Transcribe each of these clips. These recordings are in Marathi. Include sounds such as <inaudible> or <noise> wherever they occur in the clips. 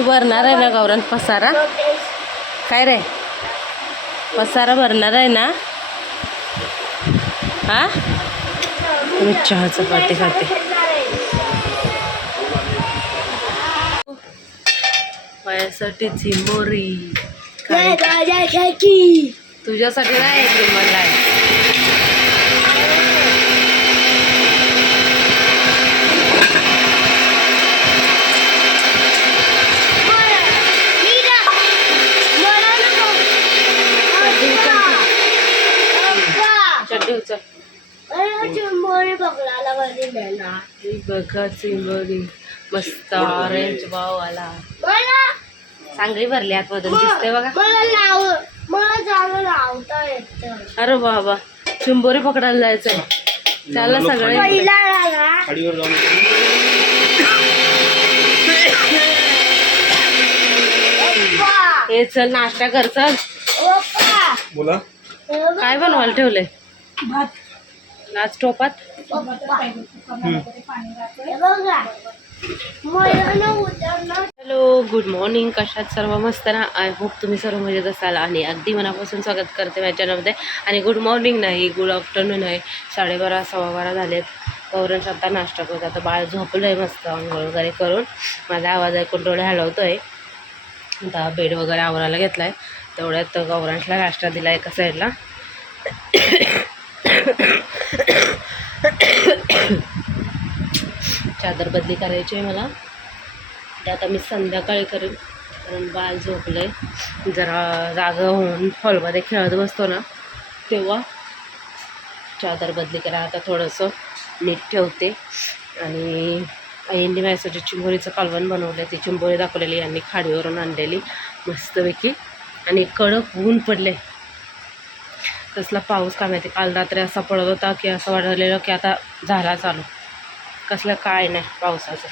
तू भरणार आहे ना गौरन पसारा? काय रे? पसारा भरणार आहे ना? हा? मी चहा चपाती खाते. माझ्यासाठी काय? तुझ्यासाठी नाही मला बघा चिंबोरी मस्त ऑरेंज भाव आला सांगली भरली आतमधून दिसते बघा अरे बाबा चिंबोरी पकडायला जायचंय. त्याला सगळे. खाडीवर जाऊन हे चल नाश्ता कर चल. बोला. काय बनवायला ठेवलंय? आज टोपात. हॅलो गुड मॉर्निंग कशात सर्व मस्त ना? आय होप तुम्ही सर्व मजेत असाल आणि अगदी मनापासून स्वागत करते माझ्या चॅनलमध्ये आणि गुड मॉर्निंग नाही गुड आफ्टरनून आहे. साडेबारा सव्वा बारा झालेत. गौरव आता नाश्ता करतो आता बाळ झोपलं आहे मस्त अंघोळ वगैरे करून. माझा आवाज ऐकून डोळे हलवतो आहे आता बेड वगैरे आवरायला घेतला आहे तेवढ्यात गौरांशला नाश्ता दिला एका साईडला चादर बदली करायची आहे मला. ते आता मी संध्याकाळी करेन कारण बाल झोपले जरा जागा होऊन हॉलमध्ये खेळत बसतो ना तेव्हा चादर बदली करा. आता थोडंसं नीट ठेवते. आणि आईंनी माझ्यासाठी चिंबोरीचं कालवण बनवलं ती चिंबोरी दाखवलेली यांनी खाडीवरून आणलेली मस्तपैकी. आणि कडक ऊन पडले कसला पाऊस काय माहिती? काल रात्री असा पडत होता की असं वाटलेलं की आता झाला चालू. कसलं काय नाही पावसाचं.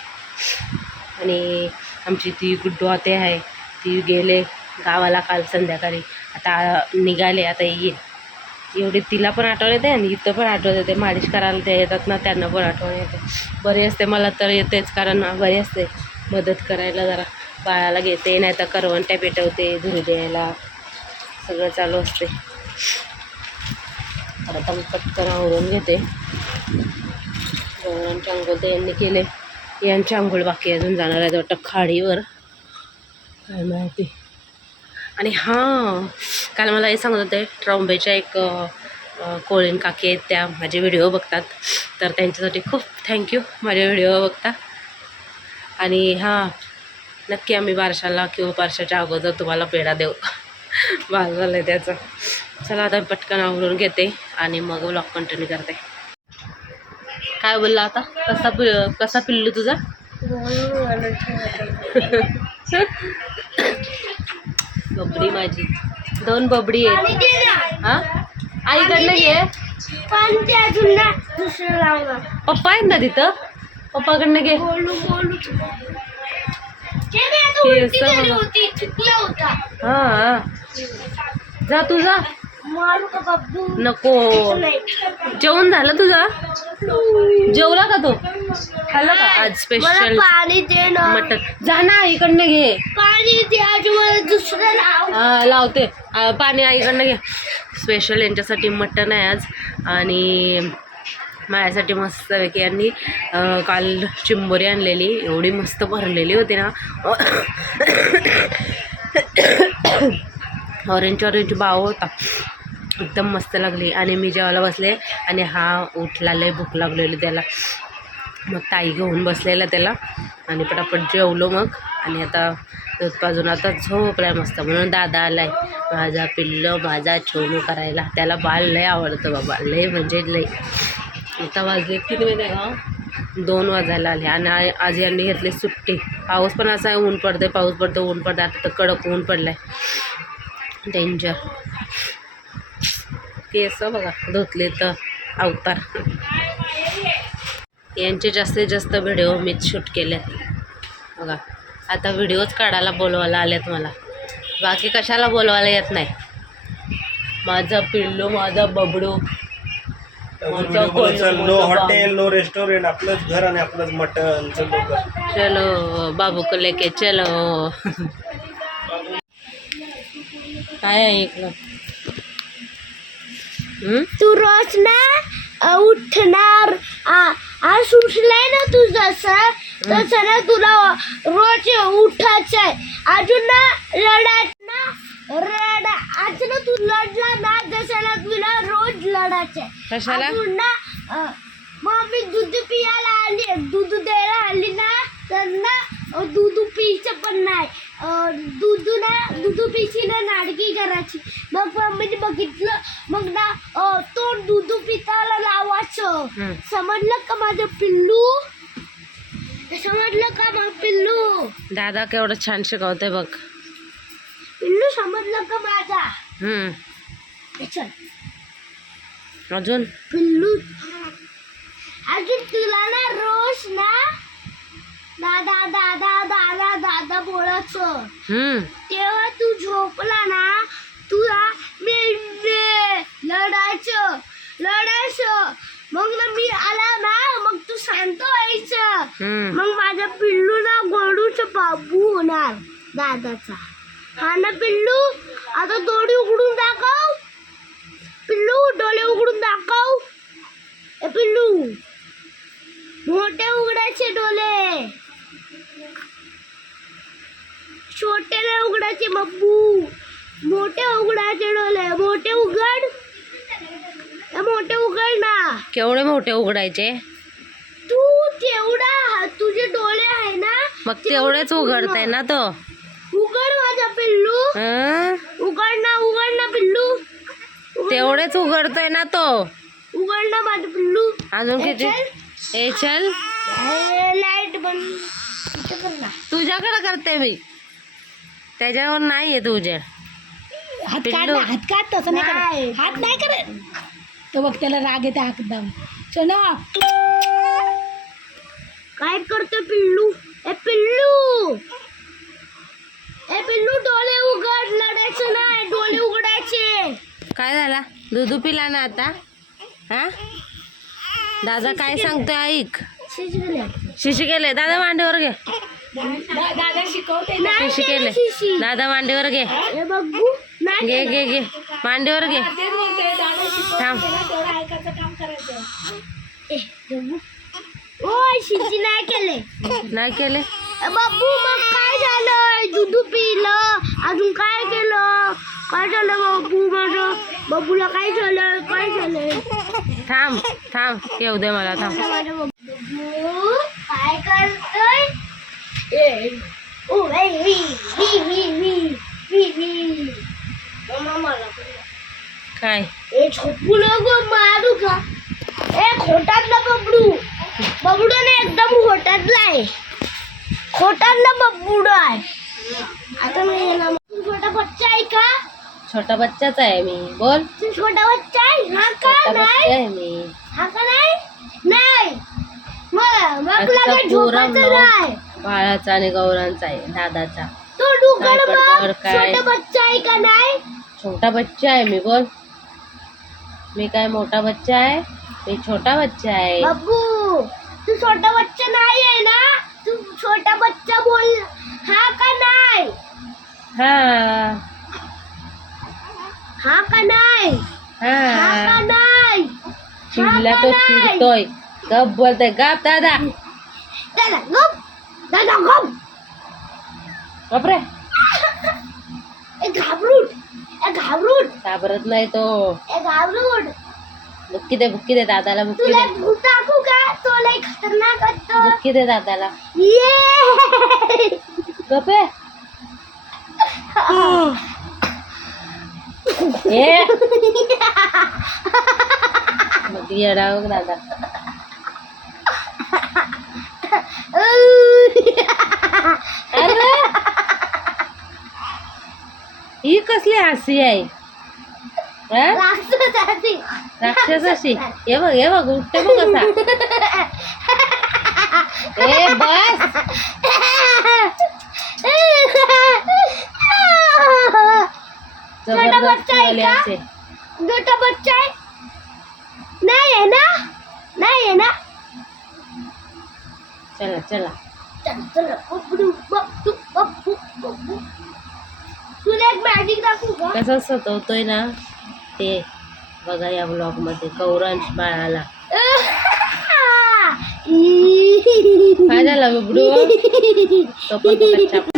आणि आमची ती गुड्डू आते आहे ती गेले गावाला काल संध्याकाळी. आता निघाले आता येईल. एवढी तिला पण आठवण येते आणि इथं पण आठवण येते. मालिश करायला ते येतात ना त्यांना पण आठवण येते. बरी असते मला तर येतेच कारण बरी असते. मदत करायला जरा. बाळाला घेते नाही तर करवंट्या पेटवते धुरू द्यायला. सगळं चालू असते. तर आता मी पटकन आवरून घेते. गौरांची आंघोळ तर यांनी केले. यांची आंघोळ बाकी अजून जाणार आहे वाटतं खाडीवर. काय माहिती. आणि हां काल मला हे सांगत होते ट्रॉम्बेच्या एक कोळीन काकी आहेत त्या माझे व्हिडिओ बघतात. तर त्यांच्यासाठी खूप थँक्यू माझे व्हिडिओ बघता. आणि हां नक्की आम्ही बारशाला किंवा बारशाच्या अगोदर तुम्हाला पेढा देऊ. भाग झालं आहे त्याचं. चला आता पटकन आवरून घेते आणि मग ब्लॉग कंटिन्यू करते. काय बोलला आता? कसा पि कसा पिल्लू तुझा? बबडी माझी. दोन बबडी आहेत. हा? आईकडनं घे. पप्पा आहेत ना तिथं? पप्पाकडनं घे. हा. जा तुझा नको जेवण झालं तुझा जेवला का तू खाल्ला का आज स्पेशल पाणी दे ना मटन जा ना आईकडनं घे पाणी दे आज मला दुसरं लाव हा लावते आ, पाणी आईकडनं घ्या स्पेशल यांच्यासाठी मटन आहे आज आणि माझ्यासाठी मस्तपैकी यांनी अ, काल चिंबोरी आणलेली एवढी मस्त भरलेली होती ना ऑरेंज ऑरेंज बाव होता. एकदम मस्त लागली. आणि मी जेवायला बसले आणि हा उठला लय भूक लागलेली त्याला. मग ताई घेऊन बसलेला त्याला. आणि पटापट जेवलो मग. आणि आता दूध आता झोपलाय मस्त. म्हणून दादा आलाय. माझा पिल्लो माझा छोनू करायला. त्याला बाल लय आवडतं बाबा. लय म्हणजे लय. आता वाजले किती महिने का दोन वाजायला आले. आणि आज यांनी घेतली सुट्टी. पाऊस पण असा आहे ऊन पडते पाऊस पडतो ऊन पडतं आता तर कडक ऊन पडलाय. डेंजर. केस बघा धुतले तर अवतार. यांचे जास्तीत जास्त व्हिडिओ मीच शूट केले बघा आता व्हिडिओच काढायला बोलवायला आलेत मला. बाकी कशाला बोलवायला येत नाही. माझा पिल्लू माझा बबडू नो हॉटेल नो रेस्टॉरंट आपलंच घर आणि आपलंच मटन चलो बाबू को लेके चलो. <laughs> काय आहे इकडं? तू रोज ना उठणार आ- आज उठलाय ना तू जसं तसं ना तुला रोज उठायचं आहे. अजून ना लढायच ना रडा आज ना तू लढला ना जसं ना तुला रोज लढायचं आहे. अजून ना मम्मी दूध पियाला आली दूध द्यायला आली ना तर ना अ, दूध पियचं पण नाही अ, दूध ना दूध पिची ना नाडकी करायची मग मम्मीने बघितलं मग ना अ, तो दूध पिताला लावायचं हम्म. समजलं का माझं पिल्लू समजलं का मग पिल्लू दादा केवढं छान शिकवते बघ. पिल्लू समजलं का माझा? हम्म. अजून? पिल्लू. अजून तुला ना रोज ना दादा दादा दादा दादा बोलायचं. हम्म. तेव्हा तू झोपला ना तुला मी लढायचं लढायचं. मग ना मी आला ना शांत व्हायचं. मग माझा पिल्लू ना गोडूचा बाबू होणार दादाचा. हा ना पिल्लू? आता डोळे उघडून दाखव. पिल्लू डोळे उघडून दाखव. ए पिल्लू. मोठे उघडायचे डोळे. छोटे नाही उघडायचे बब्बू मोठे उघडायचे डोळे. मोठे उघड. मोठे उघड ना. केवढे मोठे उघडायचे? तेवढा तुझे डोळे आहे ना मग तेवढेच उघडताय ना तो. उघड माझा पिल्लू. हं? उघड ना उघड ना पिल्लू. तेवढेच उघडतोय ना तो. उघड ना माझं पिल्लू. अजून किती? चल. ए चल. लाइट बंद. तुझ्याकडे करते मी. त्याच्यावर नाही आहे तुझ्या हात काढ हात काढ तसं नाही हात नाही करत. तो बघ त्याला राग येते एकदम. सोना. काय करतो पिल्लू? ए पिल्लू! ए पिल्लू डोळे उघड. लढायचं नाही डोळे उघडायचे. काय झाला? दुधू पिला ना आता? हा? दादा काय सांगतोय ऐक. शिशी केले. दादा मांडीवर घे. दादा शिकवते शिशी केलं. दादा मांडीवर घे. घे. घे घे. मांडीवर घे. थांब. शिशी नाही केले. नाही केले? बाबू मग काय झालं? दूध पिलं. अजून काय केलं? काय झालं बाबू माझं बाबूला काय झालं? काय झालं? थांब थांब. येऊ दे मला थांब. माझं बाबू काय करतोय? ए, ओ, ए, वी, वी, वी, वी, वी, वी. मम्मा, मला पण. काय? ए झोपू नको मारू का? ए खोटातला बबडू बबडूने एकदम खोटातला आहे. खोटातला बबडू आहे. आता मी याला छोटा बच्चा आहे का? छोटा बच्चाच आहे मी. बोल. तू छोटा बच्चा आहे? हा का छोटा बच्चा नाही? आहे मी. हा का नाही? नाही. मग मग आजचा लागेल पुरा झोपायचं नाही. बाळाचा आणि गौरांचा आहे दादाचा. तो डुकर काय काय? छोटा बच्चा आहे का नाही? छोटा बच्चा आहे मी बोल. मी काय मोठा बच्चा आहे? मी छोटा बच्चा आहे. बब्बू तू छोटा बच्चा नाही आहे ना? तू छोटा बच्चा बोल. हा का नाही? हा. हा का नाही? हा. का नाही? चिडला तो? चिडतोय. गप बोलतोय. गप दादा. दादा गप. दादा गप. बापरे ए घाबरूट ए घाबरूट घाबरत नाही तो. ए घाबरूट बुक्की दे बुक्की दे दादाला बुक्की तुला दे. भूत लय खतरनाक असतो. बुक्की दे दादाला. ये गप आहे. ए मग येडा बघ दादा. <laughs> अरे. ही कसली हसी आहे. हा? राक्षसाशी हे बघ हे बघ उठते बघ कसा ए बस छोटा बच्चा आहे का? छोटा बच्चा आहे नाही आहे ना नाही आहे ना चला चला चला तुला एक मॅजिक दाखवू का कसं सतवतोय ना ते बघा या ब्लॉगमध्ये कौरांश बाळाला. <laughs> काय झालं कच्चा